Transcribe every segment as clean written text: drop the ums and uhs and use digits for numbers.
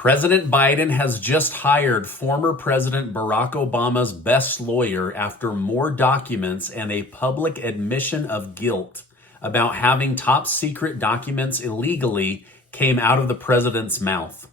President Biden has just hired former President Barack Obama's best lawyer after more documents and a public admission of guilt about having top secret documents illegally came out of the president's mouth.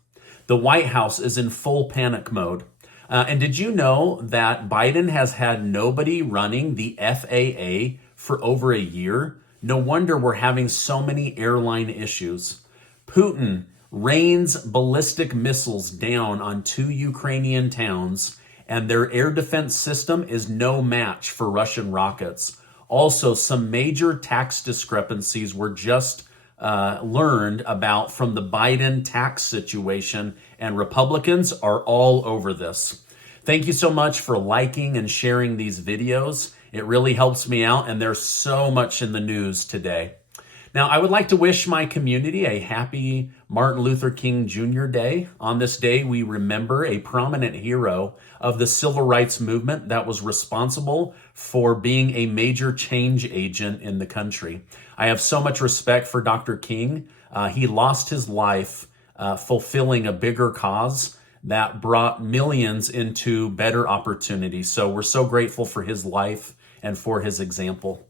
The White House is in full panic mode. And did you know that Biden has had nobody running the FAA for over a year? No wonder we're having so many airline issues. Putin rains ballistic missiles down on 2 Ukrainian towns, and their air defense system is no match for Russian rockets. Also, some major tax discrepancies were just learned about from the Biden tax situation, and Republicans are all over this. Thank you so much for liking and sharing these videos. It really helps me out, and there's so much in the news today. Now, I would like to wish my community a happy Martin Luther King Jr. Day. On this day, we remember a prominent hero of the civil rights movement that was responsible for being a major change agent in the country. I have so much respect for Dr. King. He lost his life fulfilling a bigger cause that brought millions into better opportunities. So we're so grateful for his life and for his example.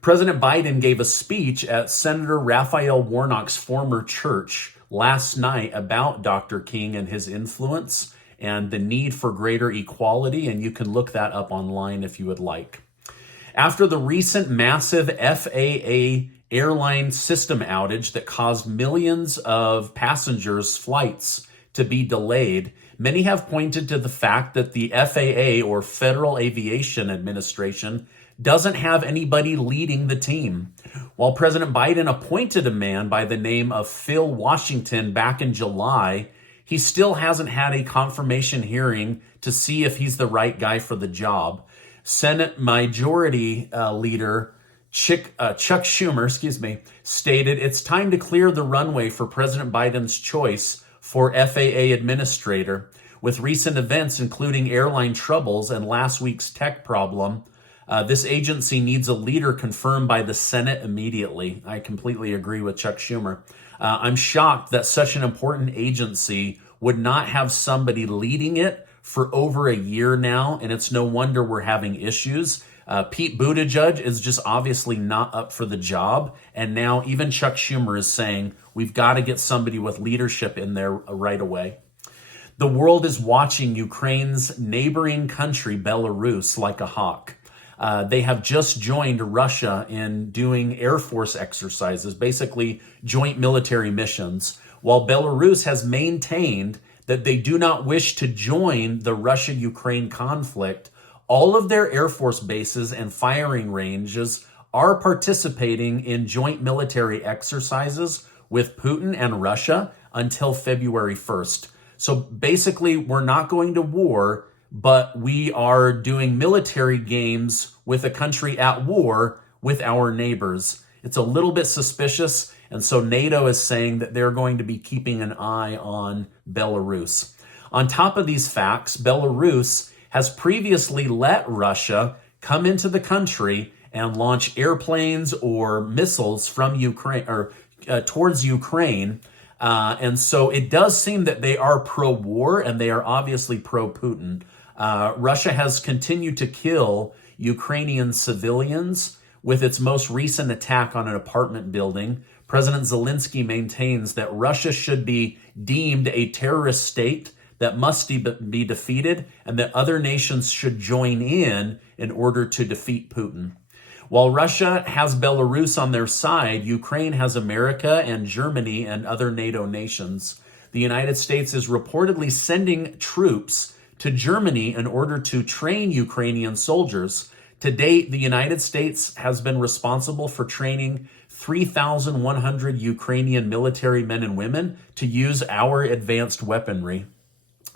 President Biden gave a speech at Senator Raphael Warnock's former church last night about Dr. King and his influence and the need for greater equality, and you can look that up online if you would like. After the recent massive FAA airline system outage that caused millions of passengers' flights to be delayed, many have pointed to the fact that the FAA, or Federal Aviation Administration, doesn't have anybody leading the team. While President Biden appointed a man by the name of Phil Washington back in July, he still hasn't had a confirmation hearing to see if he's the right guy for the job. Senate Majority Leader Chuck Schumer, stated it's time to clear the runway for President Biden's choice for FAA administrator. With recent events, including airline troubles and last week's tech problem, this agency needs a leader confirmed by the Senate immediately. I completely agree with Chuck Schumer. I'm shocked that such an important agency would not have somebody leading it for over a year now, and it's no wonder we're having issues. Pete Buttigieg is just obviously not up for the job, and now even Chuck Schumer is saying we've got to get somebody with leadership in there right away. The world is watching Ukraine's neighboring country, Belarus, like a hawk. They have just joined Russia in doing Air Force exercises, basically joint military missions, while Belarus has maintained that they do not wish to join the Russia-Ukraine conflict. All of their Air Force bases and firing ranges are participating in joint military exercises with Putin and Russia until February 1st. So basically, we're not going to war, but we are doing military games with a country at war with our neighbors. It's a little bit suspicious, and so NATO is saying that they're going to be keeping an eye on Belarus. On top of these facts, Belarus has previously let Russia come into the country and launch airplanes or missiles from Ukraine or towards Ukraine. And so it does seem that they are pro-war, and they are obviously pro-Putin. Russia has continued to kill Ukrainian civilians with its most recent attack on an apartment building. President Zelensky maintains that Russia should be deemed a terrorist state that must be defeated, and that other nations should join in order to defeat Putin. While Russia has Belarus on their side, Ukraine has America and Germany and other NATO nations. The United States is reportedly sending troops to Germany in order to train Ukrainian soldiers. To date, the United States has been responsible for training 3,100 Ukrainian military men and women to use our advanced weaponry.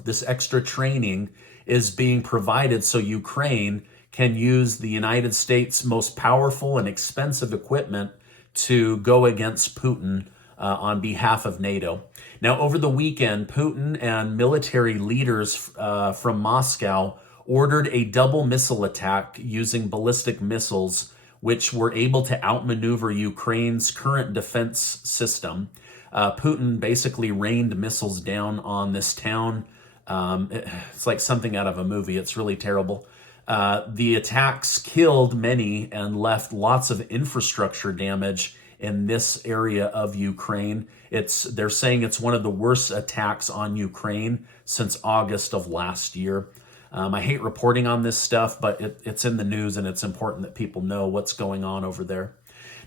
This extra training is being provided so Ukraine can use the United States' most powerful and expensive equipment to go against Putin on behalf of NATO. Now, over the weekend, Putin and military leaders from Moscow ordered a double missile attack using ballistic missiles, which were able to outmaneuver Ukraine's current defense system. Putin basically rained missiles down on this town. It's like something out of a movie. It's really terrible. The attacks killed many and left lots of infrastructure damage in this area of Ukraine. They're saying it's one of the worst attacks on Ukraine since August of last year. I hate reporting on this stuff, but it's in the news and it's important that people know what's going on over there.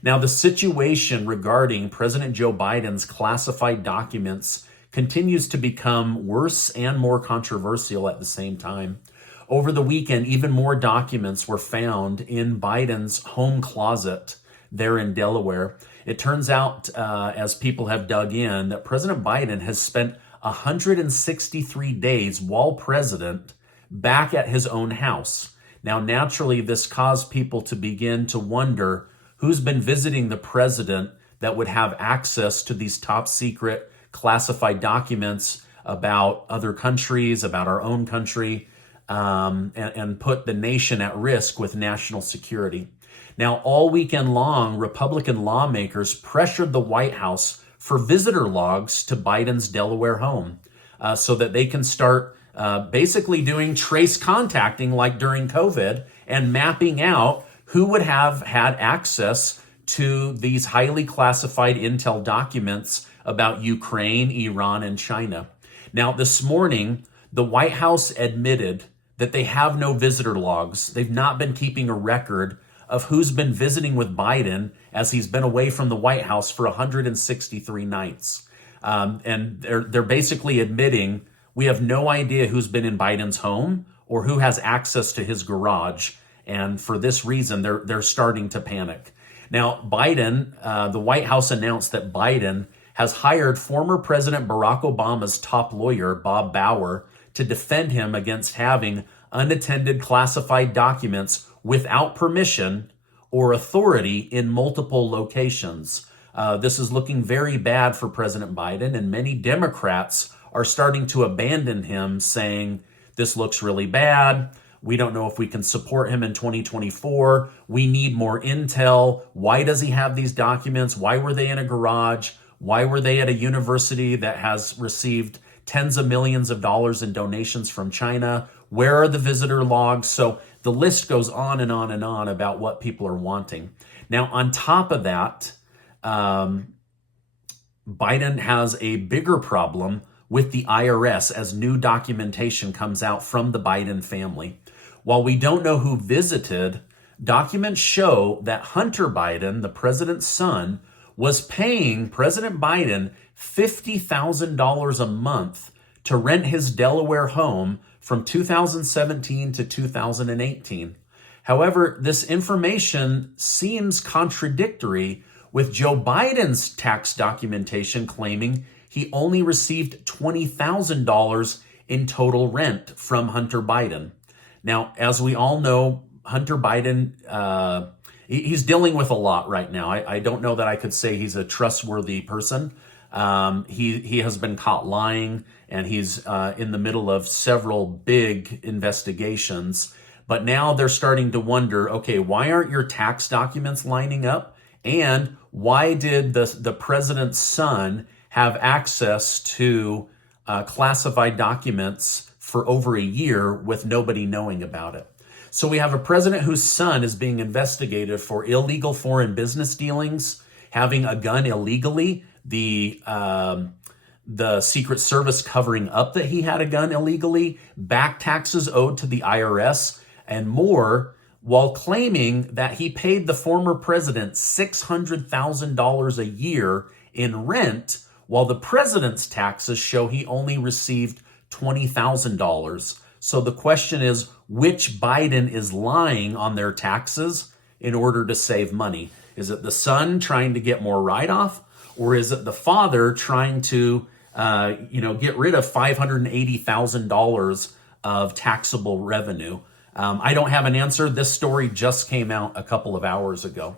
Now, the situation regarding President Joe Biden's classified documents continues to become worse and more controversial at the same time. Over the weekend, even more documents were found in Biden's home closet there in Delaware. It turns out, as people have dug in, that President Biden has spent 163 days while president back at his own house. Now, naturally, this caused people to begin to wonder who's been visiting the president that would have access to these top secret classified documents about other countries, about our own country, and put the nation at risk with national security. Now, all weekend long, Republican lawmakers pressured the White House for visitor logs to Biden's Delaware home so that they can start basically doing trace contacting like during COVID and mapping out who would have had access to these highly classified intel documents about Ukraine, Iran, and China. Now, this morning, the White House admitted that they have no visitor logs. They've not been keeping a record of who's been visiting with Biden as he's been away from the White House for 163 nights. And they're basically admitting we have no idea who's been in Biden's home or who has access to his garage. And for this reason, they're starting to panic. Now, Biden, the White House announced that Biden has hired former President Barack Obama's top lawyer, Bob Bauer, to defend him against having unattended classified documents without permission or authority in multiple locations. This is looking very bad for President Biden, and many Democrats are starting to abandon him, saying, this looks really bad. We don't know if we can support him in 2024. We need more intel. Why does he have these documents? Why were they in a garage? Why were they at a university that has received tens of millions of dollars in donations from China? Where are the visitor logs? So the list goes on and on and on about what people are wanting. Now, on top of that, Biden has a bigger problem with the IRS as new documentation comes out from the Biden family. While we don't know who visited, documents show that Hunter Biden, the president's son, was paying President Biden $50,000 a month to rent his Delaware home from 2017 to 2018. However, this information seems contradictory with Joe Biden's tax documentation claiming he only received $20,000 in total rent from Hunter Biden. Now, as we all know, Hunter Biden, he's dealing with a lot right now. I don't know that I could say he's a trustworthy person. He has been caught lying, and he's in the middle of several big investigations. But now they're starting to wonder, okay, why aren't your tax documents lining up? And why did the president's son have access to classified documents for over a year with nobody knowing about it? So we have a president whose son is being investigated for illegal foreign business dealings, having a gun illegally, the Secret Service covering up that he had a gun illegally, back taxes owed to the IRS, and more, while claiming that he paid the former president $600,000 a year in rent, while the president's taxes show he only received $20,000. So the question is, which Biden is lying on their taxes in order to save money? Is it the son trying to get more write-off, or is it the father trying to get rid of $580,000 of taxable revenue? I don't have an answer. This story just came out a couple of hours ago.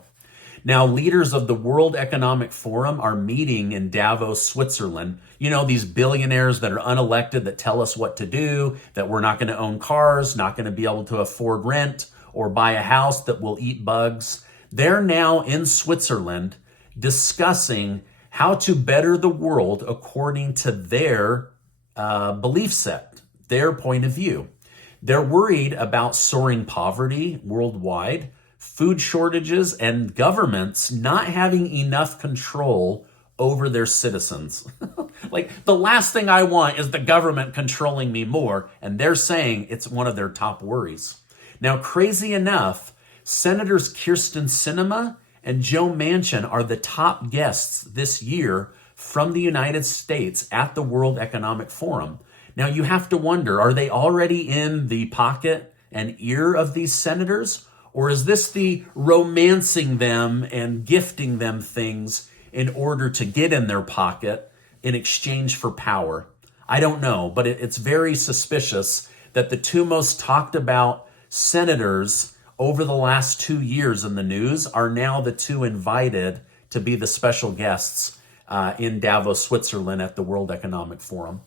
Now, leaders of the World Economic Forum are meeting in Davos, Switzerland. You know, these billionaires that are unelected that tell us what to do, that we're not going to own cars, not going to be able to afford rent or buy a house, that will eat bugs. They're now in Switzerland discussing how to better the world according to their belief set, their point of view. They're worried about soaring poverty worldwide, food shortages, and governments not having enough control over their citizens. Like, the last thing I want is the government controlling me more, and they're saying it's one of their top worries. Now, crazy enough, Senators Kirsten Sinema and Joe Manchin are the top guests this year from the United States at the World Economic Forum. Now, you have to wonder, are they already in the pocket and ear of these senators? Or is this the romancing them and gifting them things in order to get in their pocket in exchange for power? I don't know, but it's very suspicious that the two most talked about senators over the last 2 years in the news are now the two invited to be the special guests in Davos, Switzerland at the World Economic Forum.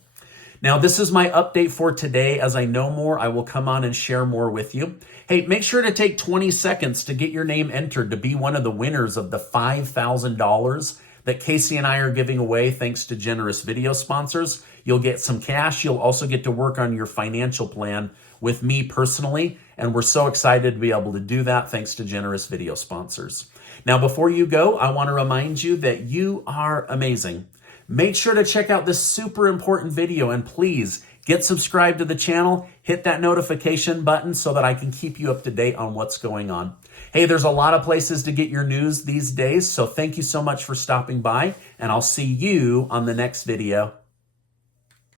Now, this is my update for today. As I know more, I will come on and share more with you. Hey, make sure to take 20 seconds to get your name entered to be one of the winners of the $5,000 that Casey and I are giving away thanks to generous video sponsors. You'll get some cash. You'll also get to work on your financial plan with me personally, and we're so excited to be able to do that thanks to generous video sponsors. Now, before you go, I want to remind you that you are amazing. Make sure to check out this super important video, and please get subscribed to the channel, hit that notification button so that I can keep you up to date on what's going on. Hey, there's a lot of places to get your news these days, so thank you so much for stopping by, and I'll see you on the next video.